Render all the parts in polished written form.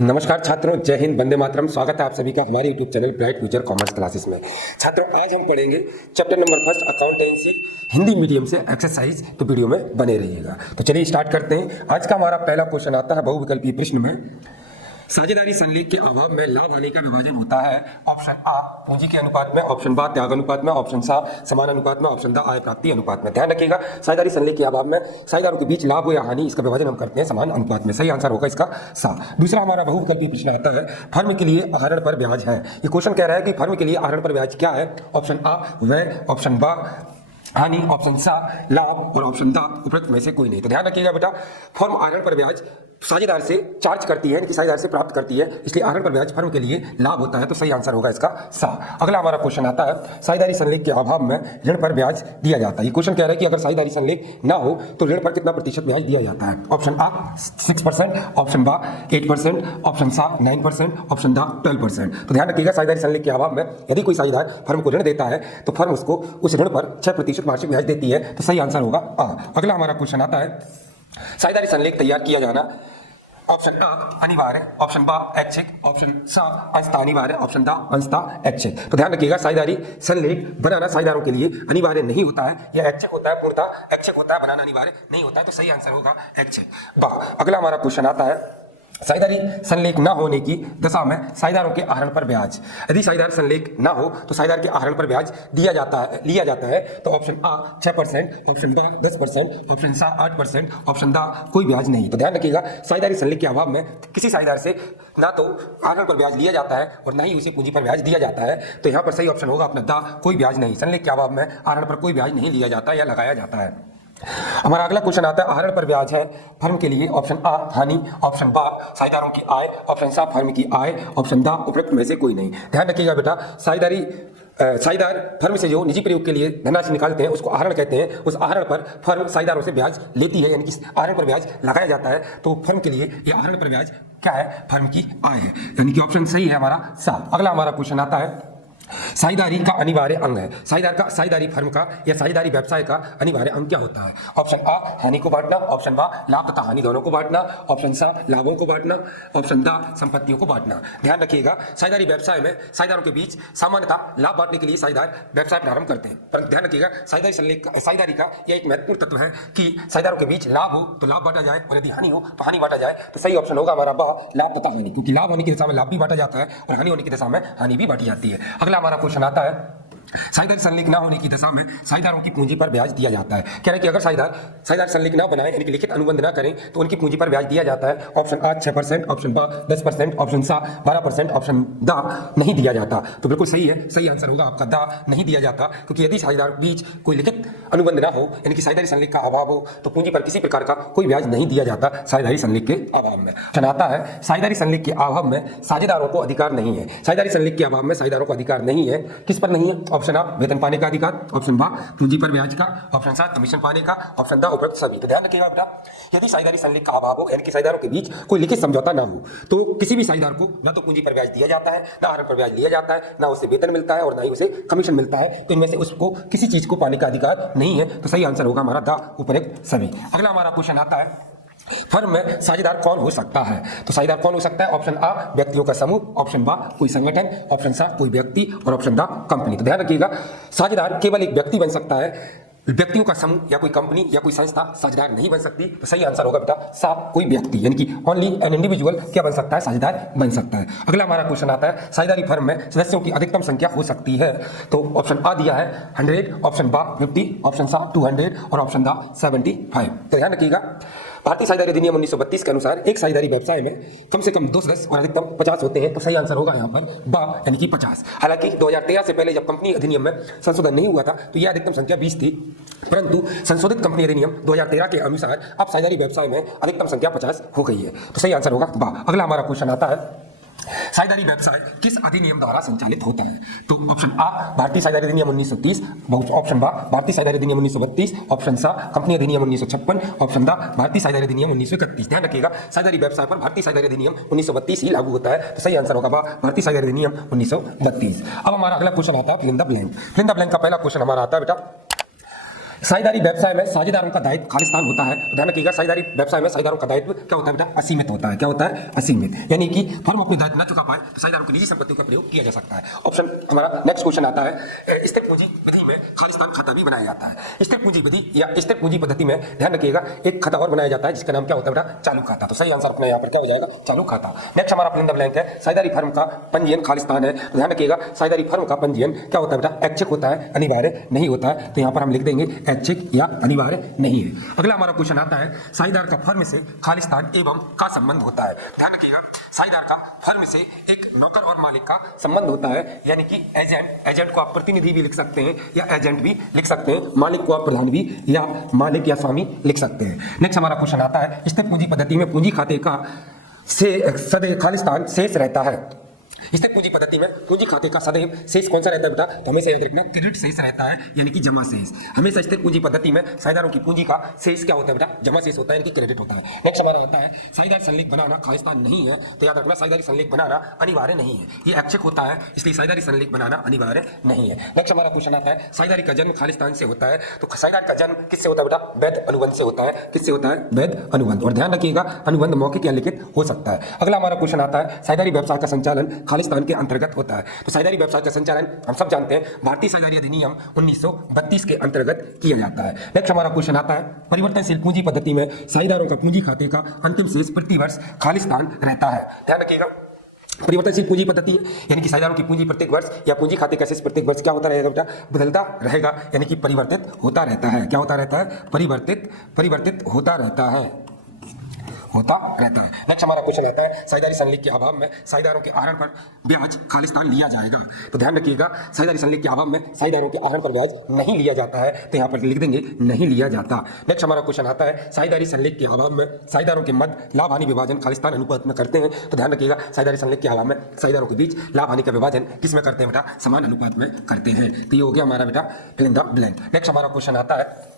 नमस्कार छात्रों, जय हिंद, वंदे मातरम। स्वागत है आप सभी का हमारे YouTube channel bright future commerce classes में। छात्रों, आज हम पढ़ेंगे chapter number first accountancy Hindi medium से एक्सरसाइज। तो वीडियो में बने रहिएगा। तो चलिए स्टार्ट करते हैं। आज का हमारा पहला क्वेश्चन आता है बहुविकल्पीय प्रश्न में, साझेदारी संलेख के अभाव में लाभ हानि का विभाजन होता है। ऑप्शन आ पूंजी के अनुपात में, ऑप्शन बा त्याग अनुपात में, ऑप्शन सा समान अनुपात में, ऑप्शन द आय प्राप्ति अनुपात में। ध्यान रखिएगा, साझेदारी संलेख के अभाव में साझेदारों के बीच लाभ हो या हानि, इसका विभाजन हम करते हैं समान अनुपात में। सही आंसर होगा इसका सा। दूसरा हमारा बहुविकल्पीय प्रश्न आता है, फर्म के लिए आहरण पर ब्याज है। ये क्वेश्चन कह रहा है कि फर्म के लिए आहरण पर ब्याज क्या है। ऑप्शन आ व्यय, ऑप्शन बा हानि, ऑप्शन सा लाभ और ऑप्शन द उपरोक्त में से कोई नहीं। तो ध्यान रखिएगा बेटा, फर्म आहरण पर ब्याज साझेदार से चार्ज करती है, साझेदार से प्राप्त करती है, इसलिए आहरण पर ब्याज फर्म के लिए लाभ होता है। तो सही आंसर होगा इसका सा। अगला हमारा क्वेश्चन आता है, साझेदारी संलेख के अभाव में ऋण पर ब्याज दिया जाता है। ये क्वेश्चन कह रहा है कि अगर साझेदारी संलेख ना हो तो ऋण पर कितना प्रतिशत ब्याज दिया जाता है। ऑप्शन आ 6%, ऑप्शन बा 8%, ऑप्शन सा 9%, ऑप्शन द 12%। तो ध्यान रखिएगा, साझेदारी संलेख के अभाव में यदि कोई साझेदार फर्म को ऋण देता है तो फर्म उसको उस ऋण पर 6% वार्षिक ब्याज देती है। तो सही आंसर होगा आ। अगला हमारा क्वेश्चन आता है, साझेदारी संलेख तैयार किया जाना। ऑप्शन आ अनिवार्य, ऑप्शन बा ऐच्छिक, ऑप्शन सा अंशतः अनिवार्य, ऑप्शन द अंशतः ऐच्छिक। तो ध्यान रखिएगा, साझेदारी संलेख बनाना साझेदारों के लिए अनिवार्य नहीं होता है, यह ऐच्छिक होता है, पूर्णतः ऐच्छिक होता है, बनाना अनिवार्य नहीं होता है। तो सही आंसर होगा ऐच्छिक बा। अगला हमारा क्वेश्चन आता है, साझेदारी संलेख न होने की दशा में साझेदारों के आहरण पर ब्याज। यदि साझेदार संलेख न हो तो साझेदार के आहरण पर ब्याज लिया जाता है। तो ऑप्शन आ 6%, ऑप्शन बा 10%, ऑप्शन सा 8%, ऑप्शन दा कोई ब्याज नहीं। तो ध्यान रखिएगा, साझेदारी संलेख के अभाव में किसी साझेदार से ना तो आहरण पर ब्याज लिया जाता है और ना ही उसे पूंजी पर ब्याज दिया जाता है। तो यहाँ पर सही ऑप्शन होगा अपना दा कोई ब्याज नहीं। संलेख के अभाव में आहरण पर कोई ब्याज नहीं लिया जाता या लगाया जाता है। हमारा अगला क्वेश्चन आता है, आहरण पर ब्याज है फर्म के लिए। ऑप्शन आ हानि, ऑप्शन बा साझेदारों की आय, ऑप्शन सा फर्म की आय, ऑप्शन द उपरोक्त में से कोई नहीं। ध्यान रखिएगा बेटा, साझेदार फर्म से जो निजी प्रयोग के लिए धनराशि निकालते हैं उसको आहरण कहते हैं। उस आहरण पर फर्म साझेदारों से ब्याज लेती है, यानी कि आहरण पर ब्याज लगाया जाता है। तो फर्म के लिए ये आहरण पर ब्याज क्या है, फर्म की आय है, यानी कि ऑप्शन सही है हमारा सा। अगला हमारा क्वेश्चन आता है, साझेदारी का अनिवार्य अंग है। साझेदारी फर्म का या साझेदारी व्यवसाय का अनिवार्य अंग क्या होता है। ऑप्शन आ हानि को बांटना, ऑप्शन बा लाभ तथा हानि दोनों को बांटना, ऑप्शन सा लाभों को बांटना, ऑप्शन दा संपत्तियों को बांटना। ध्यान रखिएगा, साझेदारी व्यवसाय में साझेदारों के बीच सामान्यतः लाभ बांटने के लिए साझेदार व्यवसाय प्रारंभ करते हैं। परंतु ध्यान रखिएगा, साझेदारी का यह एक महत्वपूर्ण तत्व है कि साझेदारों के बीच लाभ हो तो लाभ बांटा जाए और यदि हानि हो तो हानि बांटा जाए। तो सही ऑप्शन होगा हमारा बा लाभ तथा हानि, क्योंकि लाभ होने की दिशा में लाभ भी बांटा जाता है और हानि होने की दिशा में हानि भी बांटी जाती है। अगला हमारा क्वेश्चन आता है, साझेदारी संलेख न होने की दशा में साझेदारों की पूंजी पर ब्याज दिया जाता है। कह रहे हैं कि अगर साझेदार संलेख न बनाए, यानी कि लिखित अनुबंध न करें, तो उनकी पूंजी पर ब्याज दिया जाता है। ऑप्शन आ 6%, ऑप्शन बा 10%, ऑप्शन सा 12%, ऑप्शन दा नहीं दिया जाता। तो बिल्कुल सही है, सही आंसर होगा आपका दा नहीं दिया जाता, क्योंकि यदि साझेदार बीच कोई लिखित अनुबंध ना हो, यानी कि साझेदारी संलेख का अभाव हो, तो पूंजी पर किसी प्रकार का कोई ब्याज नहीं दिया जाता साझेदारी संलेख के अभाव में। आता है, साझेदारी संलेख के अभाव में साझेदारों को अधिकार नहीं है। साझेदारी संलेख के अभाव में साझेदारों को अधिकार नहीं है। किस पर नहीं है। ऑप्शन आ वेतन पाने का अधिकार, ऑप्शन बा पूंजी पर ब्याज का, ऑप्शन सा कमीशन पाने का, ऑप्शन द उपरोक्त सभी। तो ध्यान रखिएगा बेटा, यदि साझेदारी संलेख का अभाव हो, यानी कि साझेदारों के बीच कोई लिखित समझौता ना हो, तो किसी भी साझेदार को ना तो पूंजी पर ब्याज दिया जाता है, ना आहरण पर ब्याज लिया जाता है, ना उसे वेतन मिलता है और ना ही उसे कमीशन मिलता है। तो इनमें से उसको किसी चीज को पाने का अधिकार नहीं है। तो सही आंसर होगा हमारा द उपरोक्त सभी। अगला हमारा क्वेश्चन आता है, फर्म में साझेदार कौन हो सकता है। तो साझेदार कौन हो सकता है। ऑप्शन आ व्यक्तियों का समूह, ऑप्शन बा कोई संगठन, ऑप्शन सा कोई व्यक्ति और ऑप्शन द कंपनी। तो ध्यान रखिएगा, साझेदार केवल एक व्यक्ति बन सकता है, व्यक्तियों का समूह या कोई कंपनी या कोई संस्था साझेदार नहीं बन सकती। तो सही आंसर होगा बेटा सा कोई व्यक्ति, यानी कि ओनली एन इंडिविजुअल क्या बन सकता है, साझेदार बन सकता है। अगला हमारा क्वेश्चन आता है, साझेदारी फर्म में सदस्यों की अधिकतम संख्या हो सकती है। तो ऑप्शन आ दिया है 100, ऑप्शन बा 50, ऑप्शन सा 200 और ऑप्शन द 75। तो ध्यान रखिएगा, भारतीय साझेदारी अधिनियम 1932 के अनुसार एक साझेदारी व्यवसाय में कम से कम 2 सदस्य और अधिकतम 50 होते हैं। तो सही आंसर होगा यहाँ पर बा यानी कि 50। हालांकि 2013 से पहले जब कंपनी अधिनियम में संशोधन नहीं हुआ था तो यह अधिकतम संख्या 20 थी, परंतु संशोधित कंपनी अधिनियम 2013 के अनुसार अब साझेदारी व्यवसाय में अधिकतम संख्या 50 हो गई है। तो सही आंसर होगा बा। अगला हमारा क्वेश्चन आता है, साझेदारी व्यवसाय किस अधिनियम द्वारा संचालित होता है। तो ऑप्शन आ भारतीय साझेदारी अधिनियम 1930, ऑप्शन बा भारतीय साझेदारी अधिनियम 1932, ऑप्शन सा कंपनी अधिनियम 1956, ऑप्शन दा भारतीय साझेदारी अधिनियम 1931। ध्यान रखिएगा, साझेदारी व्यवसाय पर भारतीय साझेदारी अधिनियम 1932 ही लागू होता है। तो सही आंसर होगा बा भारतीय साझेदारी अधिनियम 1932। अब हमारा अगला क्वेश्चन आता है fill in the blank. Fill in the blank का पहला क्वेश्चन हमारा आता है बेटा, साझेदारी व्यवसाय में साझेदारों का दायित्व खालिस्तान होता है। तो ध्यान रखिएगा, साझेदारी व्यवसाय में साझेदारों का दायित्व क्या होता है बेटा? असीमित होता है। क्या होता है? असीमित। यानी कि फर्म अपने दायित्व न चुका पाए तो साझेदारों की निजी संपत्तियों का प्रयोग किया जा सकता है। ऑप्शन हमारा नेक्स्ट क्वेश्चन आता है, स्थिर पूंजी विधि में खालिस्तान खाता भी बनाया जाता है। स्थिर पूंजी विधि या स्थिर पूंजी पद्धति में ध्यान रखिएगा एक खाता और बनाया जाता है जिसका नाम क्या होता है बेटा? चालू खाता। तो सही आंसर अपना यहाँ पर क्या हो जाएगा? चालू खाता। नेक्स्ट हमारा फिल इन द ब्लैंक है, साझेदारी फर्म का पंजीयन खालिस्तान है। तो ध्यान रखिएगा, साझेदारी फर्म का पंजीयन क्या होता है बेटा? ऐच्छिक होता है, अनिवार्य नहीं होता है। तो यहाँ पर हम लिख देंगे ऐच्छिक या अनिवार्य नहीं है। अगला हमारा क्वेश्चन आता है, साझेदार का फर्म से खालिस्तान एवं का संबंध होता है। ध्यान रखिएगा, साझेदार का फर्म से एक नौकर और मालिक का संबंध होता है, यानी कि एजेंट को आप प्रतिनिधि भी लिख सकते हैं या एजेंट भी लिख सकते हैं, मालिक को आप प्रधान भी या मालिक या स्वामी लिख सकते हैं। नेक्स्ट हमारा क्वेश्चन आता है, स्थिर पूंजी पद्धति में पूंजी खाते का से सदैव खालिस्तान शेष रहता है। स्थिर पूंजी पद्धति में पूंजी खाते का सदैव शेष कौन सा रहता है बेटा? तो हमेशा याद रखना क्रेडिट शेष रहता है, यानी कि जमा शेष। हमेशा स्थिर पूंजी पद्धति में साझेदारों की पूंजी का शेष क्या होता है बेटा? जमा शेष होता है, यानी कि क्रेडिट होता है। नेक्स्ट हमारा होता है, साझेदार संलेख बनाना खालिस्तान नहीं है। तो याद रखना, साझेदारी संलेख बनाना अनिवार्य नहीं है, ये ऐच्छिक होता है, इसलिए साझेदारी संलेख बनाना अनिवार्य नहीं है। नेक्स्ट हमारा क्वेश्चन आता है, साझेदारी का जन्म खालिस्तान से होता है। तो साझेदार का जन्म किससे होता है बेटा? वैध अनुबंध से होता है। किससे होता है? वैध अनुबंध। और ध्यान रखिएगा, अनुबंध मौखिक या लिखित हो सकता है। अगला हमारा क्वेश्चन आता है, साझेदारी व्यवसाय का संचालन खालिस्तान के अंतर्गत होता है। तो साझेदारी व्यवसाय का संचालन हम सब जानते हैं भारतीय साझेदारी अधिनियम 1932 के अंतर्गत किया जाता है। नेक्स्ट हमारा क्वेश्चन आता है, परिवर्तनशील पूंजी पद्धति में साझेदारों का पूंजी खाते का अंतिम शेष प्रति वर्ष खालिस्तान रहता है। ध्यान रखिएगा, परिवर्तनशील पूंजी पद्धति यानी कि साझेदारों की पूंजी प्रत्येक वर्ष या पूंजी खाते का शेष प्रत्येक वर्ष क्या होता रहेगा बेटा? बदलता रहेगा, यानी कि परिवर्तित होता रहता है। क्या होता रहता है? परिवर्तित होता रहता है। नेक्स्ट हमारा क्वेश्चन आता है, साझेदारी संलेख के अभाव में साझेदारों के आहरण पर ब्याज खालिस्तान लिया जाएगा। तो ध्यान रखिएगा, साझेदारी संलेख के अभाव में साझेदारों के आहरण पर ब्याज नहीं लिया जाता है। तो यहाँ पर लिख देंगे नहीं लिया जाता। नेक्स्ट हमारा क्वेश्चन आता है, साझेदारी संलेख के अभाव में साझेदारों के मध्य लाभ हानि विभाजन खालिस्तान अनुपात में करते हैं। तो ध्यान रखिएगा, साझेदारी संलेख के अभाव में साझेदारों के बीच लाभ हानि का विभाजन किस में करते हैं बेटा? समान अनुपात में करते हैं। तो ये हो गया हमारा बेटा fill in the blank. Next हमारा क्वेश्चन आता है,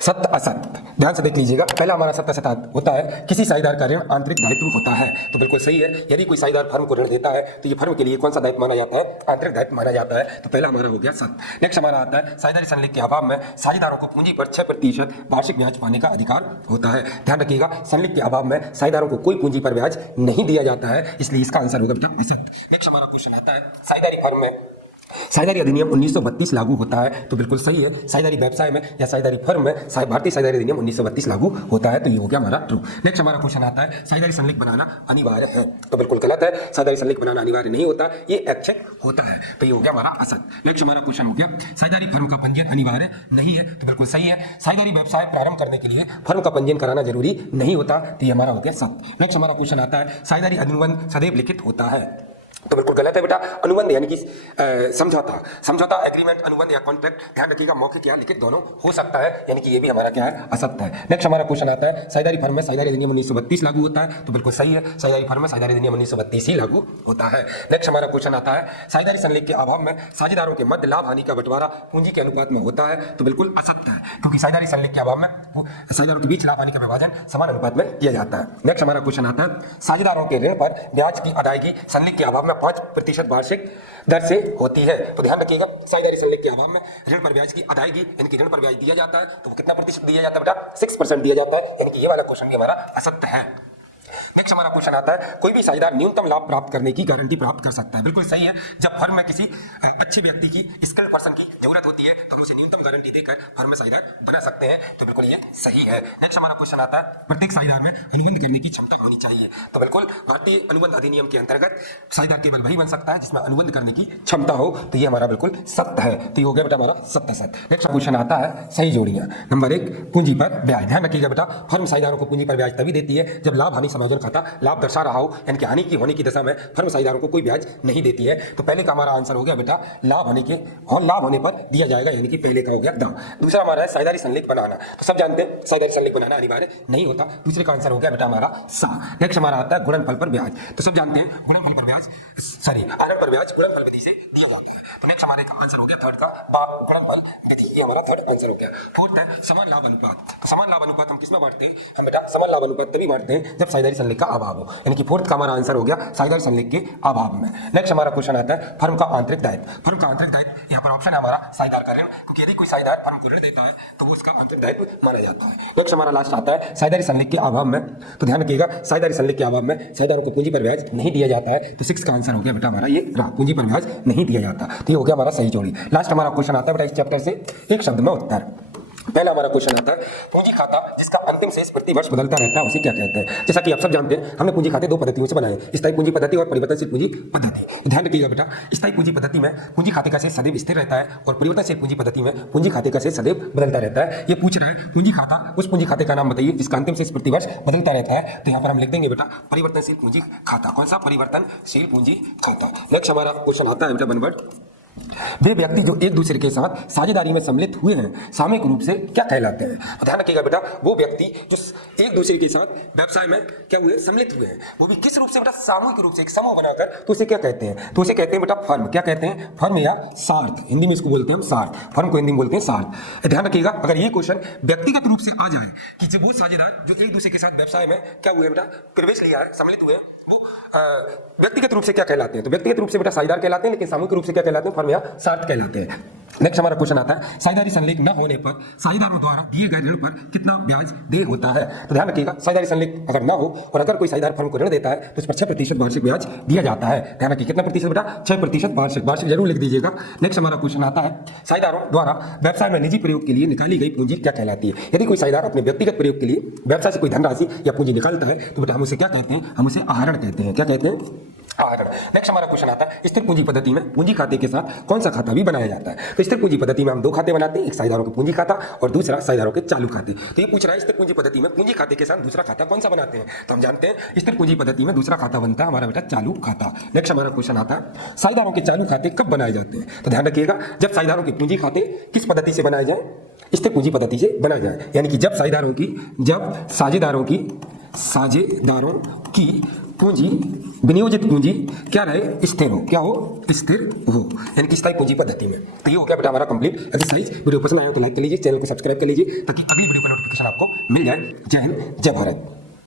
सत्य असत्य। ध्यान से देख लीजिएगा, पहला हमारा सत्य असत्य होता है, किसी साझेदार का ऋण आंतरिक दायित्व होता है। तो बिल्कुल सही है, यदि कोई साझेदार फर्म को ऋण देता है तो ये फर्म के लिए कौन सा दायित्व माना जाता है? आंतरिक दायित्व माना जाता है। तो पहला हमारा हो गया सत्य। नेक्स्ट हमारा आता है, साझेदारी संलेख के अभाव में साझेदारों को पूंजी पर 6% वार्षिक ब्याज पाने का अधिकार होता है। ध्यान रखिएगा, संलेख के अभाव में साझेदारों को कोई पूंजी पर ब्याज नहीं दिया जाता है, इसलिए इसका आंसर होगा बेटा असत्य। नेक्स्ट हमारा क्वेश्चन आता है, साझेदारी फर्म में साझेदारी अधिनियम 1932 लागू होता है। तो बिल्कुल सही है, साझेदारी व्यवसाय में या साझेदारी फर्म में भारतीय साझेदारी अधिनियम 1932 लागू होता है। तो ये हो गया हमारा ट्रू। नेक्स्ट हमारा क्वेश्चन आता है, साझेदारी संलेख बनाना अनिवार्य है। तो बिल्कुल गलत है, साझेदारी संलेख बनाना अनिवार्य नहीं होता, ये ऐच्छिक होता है। तो ये हो गया हमारा असत्य। नेक्स्ट हमारा क्वेश्चन हो गया, साझेदारी फर्म का पंजीयन अनिवार्य नहीं है। तो बिल्कुल सही है, साझेदारी व्यवसाय प्रारंभ करने के लिए फर्म का पंजीयन कराना जरूरी नहीं होता। तो ये हमारा हो गया सत्य। नेक्स्ट हमारा क्वेश्चन आता है, साझेदारी अनुबंध सदैव लिखित होता है। तो बिल्कुल गलत है बेटा, अनुबंध यानी कि समझौता एग्रीमेंट, अनुबंध या कॉन्ट्रैक्ट, ध्यान रखिएगा मौखिक या लिखित दोनों हो सकता है, यानी कि ये भी हमारा क्या है? असत्य है। नेक्स्ट हमारा क्वेश्चन आता है, साझेदारी फर्म में साझेदारी अधिनियम 1932 लागू होता है। तो बिल्कुल सही है, साझेदारी फर्म में साझेदारी अधिनियम 1932 ही लागू होता है। नेक्स्ट हमारा क्वेश्चन आता है, साझेदारी संलेख के अभाव में साझेदारों के मध्य लाभ हानि का बंटवारा पूंजी के अनुपात में होता है। तो बिल्कुल असत्य है, क्योंकि साझेदारी संलेख के अभाव में साझेदारों के बीच लाभ हानि का विभाजन समान अनुपात में किया जाता है। नेक्स्ट हमारा क्वेश्चन आता है, साझेदारों के ऋण पर ब्याज की अदायगी संलेख के अभाव में 5% वार्षिक दर से होती है। तो ध्यान रखिएगा, साझेदारी संलेख के अभाव में ऋण पर ब्याज की अदायगी यानी कि ऋण पर ब्याज दिया जाता है, तो वो कितना प्रतिशत दिया जाता है बेटा? 6% दिया जाता है, यानी कि ये वाला क्वेश्चन भी हमारा असत्य है। नेक्स्ट हमारा क्वेश्चन आता है, कोई भी साझेदार न्यूनतम लाभ प्राप्त करने की गारंटी प्राप्त कर सकता है। बिल्कुल सही है, जब फर्म में किसी अच्छे व्यक्ति की, स्किल्ड पर्सन की जरूरत होती है तो हम उसे न्यूनतम गारंटी देकर फर्म में साझेदार बना सकते हैं। तो बिल्कुल ये सही है। नेक्स्ट हमारा क्वेश्चन आता है, प्रत्येक साझेदार में अनुबंध करने की क्षमता होनी चाहिए। तो बिल्कुल भारतीय अनुबंध अधिनियम के अंतर्गत साझेदार केवल वही बन सकता है जिसमें अनुबंध करने की क्षमता हो। तो ये हमारा बिल्कुल सत्य है। तो ये हो गया बेटा हमारा सत्य सत्य। नेक्स्ट क्वेश्चन आता है, सही जोड़ियां। नंबर 1, पूंजी पर ब्याज। ध्यान रखिएगा बेटा, फर्म साझेदारों को पूंजी पर ब्याज तभी देती है जब लाभ हानि समायोजन खाता लाभ दर्शा रहा हो, यानी कि हानि की होने की दशा में फर्म साझेदारों को कोई ब्याज नहीं देती है। तो पहले का हमारा आंसर हो गया बेटा लाभ होने पर दिया जाएगा, यानी कि पहले का हो गया दाम। दूसरा हमारा है साझेदारी संलेख बनाना। तो सब जानते हैं साझेदारी संलेख बनाना अनिवार्य नहीं होता, दूसरे का आंसर हो गया बेटा हमारा सा। नेक्स्ट हमारा आता है गुणनफल पर ब्याज। तो सब जानते हैं गुणनफल पर ब्याज आहरण पर ब्याज गुणनफल विधि से दिया जाता है। तो नेक्स्ट हमारे का आंसर हो गया थर्ड का गुणनफल विधि, ये हमारा थर्ड आंसर हो गया। फोर्थ है समान लाभ अनुपात। तो समान लाभ अनुपात हम किसमें बांटते हैं? हम बेटा समान लाभ अनुपात तभी बांटते हैं जब साझेदारी साझेदारी संलेख का अभाव हो, यानी कि फोर्थ का हमारा आंसर हो गया साझेदारी संलेख के अभाव में। नेक्स्ट हमारा क्वेश्चन आता है फर्म का आंतरिक दायित्व। फर्म का आंतरिक दायित्व यहाँ पर ऑप्शन है हमारा साझेदार का ऋण, क्योंकि यदि कोई साझेदार फर्म को ऋण देता है तो वो उसका आंतरिक दायित्व माना जाता है। नेक्स्ट हमारा लास्ट आता है साझेदारी संलेख के अभाव में। तो ध्यान रखिएगा साझेदारी संलेख के अभाव में साझेदारों को पूंजी पर ब्याज नहीं दिया जाता है, तो 6 का आंसर हो गया बेटा हमारा ये रहा, पूंजी पर ब्याज नहीं दिया जाता। तो ये हो गया हमारा सही जोड़ी। लास्ट हमारा क्वेश्चन आता है बेटा इस चैप्टर से एक शब्द में उत्तर। पहला हमारा क्वेश्चन आता है पूंजी खाता जिसका अंतिम शेष प्रति वर्ष बदलता रहता है उसे क्या कहते हैं। जैसा कि आप सब जानते हैं हमने पूंजी खाते दो पद्धतियों से बनाए, स्थायी पूंजी पद्धति और परिवर्तनशील पूंजी पद्धति। ध्यान रखिएगा बेटा स्थायी पूंजी पद्धति में पूंजी खाते का शेष सदैव स्थिर रहता है और परिवर्तनशील पूंजी पद्धति में पूंजी खाते का शेष सदैव बदलता रहता है। ये पूछ रहा है पूंजी खाता, उस पूंजी खाते का नाम बताइए जिसका अंतिम शेष प्रति वर्ष बदलता रहता है। तो यहाँ पर हम लिख देंगे बेटा परिवर्तनशील पूंजी खाता। कौन सा? परिवर्तनशील पूंजी खाता। नेक्स्ट हमारा क्वेश्चन आता है बेटा बनवर्ड, वे व्यक्ति जो एक दूसरे के साथ साझेदारी में सम्मिलित हुए हैं सामूहिक रूप से क्या कहलाते हैं। तो ध्यान रखिएगा बेटा वो व्यक्ति जो एक दूसरे के साथ व्यवसाय में क्या हुए, सम्मिलित हुए हैं, वो भी किस रूप से बेटा, सामूहिक रूप से, एक समूह बनाकर, तो उसे क्या कहते हैं, तो उसे कहते हैं बेटा फर्म। क्या कहते हैं? फर्म या सार्थ, हिंदी में इसको बोलते हैं हम सार्थ, फर्म को हिंदी में बोलते हैं सार्थ। ध्यान रखिएगा अगर ये क्वेश्चन व्यक्तिगत रूप से आ जाए कि जब वो साझेदार जो एक दूसरे के साथ व्यवसाय में क्या हुए बेटा, प्रवेश लिया है, सम्मिलित हुए, वो व्यक्तिगत रूप से क्या कहलाते हैं, तो व्यक्तिगत रूप से बेटा साझेदार कहलाते हैं, लेकिन सामूहिक रूप से क्या कहलाते हैं, फर्म या सार्थ कहलाते हैं। नेक्स्ट हमारा क्वेश्चन आता है साझेदारी संलेख न होने पर साझेदारों द्वारा दिए गए ऋण पर कितना ब्याज देय होता है। तो ध्यान रखिएगा साझेदारी संलेख अगर ना हो और अगर कोई साझेदार फर्म को ऋण देता है तो उस पर 6% वार्षिक ब्याज दिया जाता है। ध्यान रखिए कितना प्रतिशत बेटा, 6% वार्षिक, वार्षिक जरूर लिख दीजिएगा। नेक्स्ट हमारा क्वेश्चन आता है साझेदारों द्वारा व्यवसाय में निजी प्रयोग के लिए निकाली गई पूंजी क्या कहलाती है। यदि कोई साझेदार अपने व्यक्तिगत प्रयोग के लिए व्यवसाय से कोई धनराशि या पूंजी निकालता है तो बेटा हम उसे क्या कहते हैं, हम उसे आहरण कहते हैं। क्या कहते हैं? आहरण। नेक्स्ट हमारा क्वेश्चन आता है स्थिर पूंजी पद्धति में पूंजी खाते के साथ कौन सा खाता भी बनाया जाता है। तो स्थिर पूंजी पद्धति में हम दो खाते बनाते हैं, एक साझेदारों के पूंजी खाता और दूसरा साझेदारों के चालू खाते। तो ये पूछ रहा है स्थिर पूंजी पद्धति में पूंजी खाते के साथ दूसरा खाता कौन सा बनाते हैं। तो हम जानते हैं स्थिर पूंजी पद्धति में दूसरा खाता बनता है हमारा बेटा चालू खाता। नेक्स्ट हमारा क्वेश्चन आता है साझेदारों के चालू खाते कब बनाए जाते हैं। तो ध्यान रखिएगा जब साझेदारों के पूंजी खाते किस पद्धति से बनाए जाए, स्थिर पूंजी पद्धति से बनाए जाए, यानी कि जब साझेदारों की पूंजी विनियोजित पूंजी क्या रहे, स्थिर हो, क्या हो, स्थिर हो, यानी कि स्थायी पूंजी पद्धति में। तो ये हो गया बेटा हमारा कंप्लीट एक्सरसाइज। वीडियो पसंद आया तो लाइक कर लीजिए, चैनल को सब्सक्राइब कर लीजिए ताकि अगली वीडियो का नोटिफिकेशन आपको मिल जाए। जय हिंद, जय भारत।